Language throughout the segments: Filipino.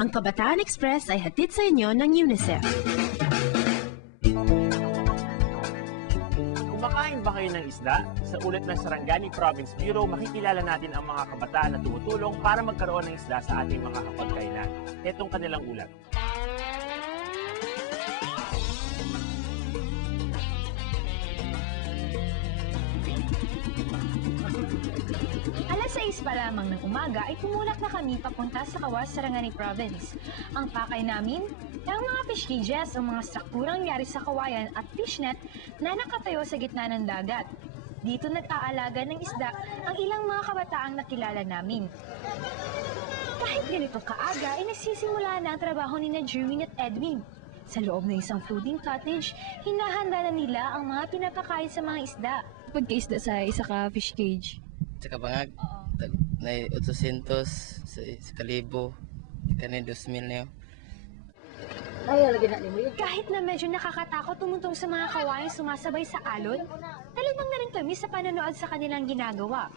Ang Kabataan Express ay hatid sa inyo ng UNICEF. Kumakain ba kayo ng isda? Sa ulat ng Sarangani Province Bureau, makikilala natin ang mga kabataan na tumutulong para magkaroon ng isda sa ating mga hapagkainan. Itong kanilang ulat. Alas 6 pa lamang ng umaga ay tumulak na kami papunta sa Kawas, Sarangani Province. Ang pakay namin ay ang mga fish cages o mga strukturang yari sa kawayan at fishnet na nakatayo sa gitna ng dagat. Dito nag-aalaga ng isda ang ilang mga kabataang nakilala namin. Kahit ganito kaaga ay nagsisimula na ang trabaho ni Jerwin at Edwin. Sa loob ng isang floating cottage, hinahanda na nila ang mga pinapakain sa mga isda. Pagka-isda sa isa ka fish cage. Sa kabangag, na 800 sa kalibo, kanina 2,000 niyo. Kahit na medyo nakakatakot tumuntong sa mga kawayan sumasabay sa alon, talibang na rin kami sa panonood sa kanilang ginagawa.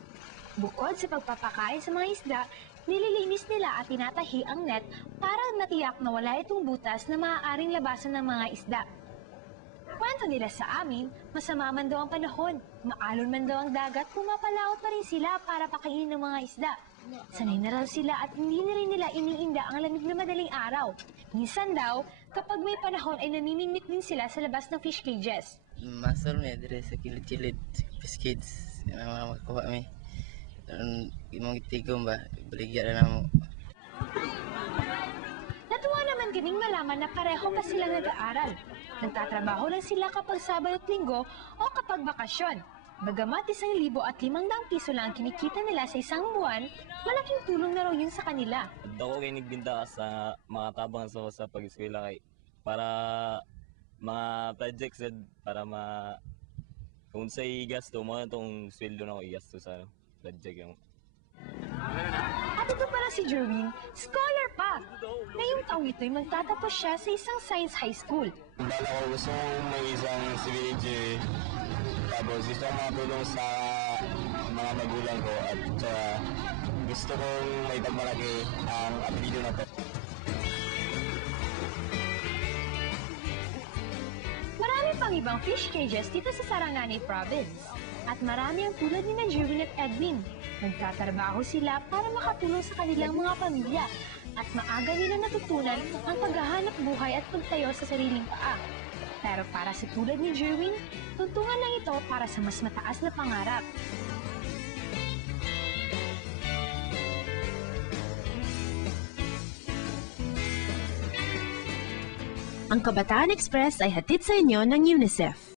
Bukod sa pagpapakain sa mga isda, nililinis nila at tinatahi ang net para matiyak na wala itong butas na maaaring labasan ng mga isda. Kwento nila sa amin, masama man daw ang panahon, maalon man daw ang dagat, pumapalaot pa rin sila para pakainin ng mga isda. Sanay na raw sila at hindi na rin nila iniinda ang lamig na madaling araw. Minsan daw, kapag may panahon ay namimingwit din sila sa labas ng fish cages. Masal niya dire sa kilid-kilid, sa fish cage, mga makakuha mi. Imong itigom ba, baligya na mo. Natuwa naman kaming malaman na pareho pa sila nag-aaral. Nagtatrabaho lang sila kapag Sabado at Linggo o kapag bakasyon. Bagamat 1,500 piso lang ang kinikita nila sa isang buwan, malaking tulong na raw yun sa kanila. Ako kayo nagbinda sa mga tabang sa pag-eskwela kay para mga projects para kung sa igasto mo itong sweldo na ako igasto sa project yung. At ito pala si Jerwin, scholar pa! Ngayong taong ito'y magtatapos siya sa isang science high school. Bala ko gusto kong may isang civil engineer, tapos gusto kong makatulong sa mga magulang ko at gusto kong may pagmalaki ang apelido na to. Marami pang ibang fish cages dito sa Sarangani Province. At marami ang tulad ni Jerwin at Edwin. Nagtatrabaho sila para makatulong sa kanilang mga pamilya at maaga nila natutunan ang paghahanap buhay at pagtayo sa sariling paa. Pero para sa tulad ni Jerwin, tuntungan lang ito para sa mas mataas na pangarap. Ang Kabataan Express ay hatid sa inyo ng UNICEF.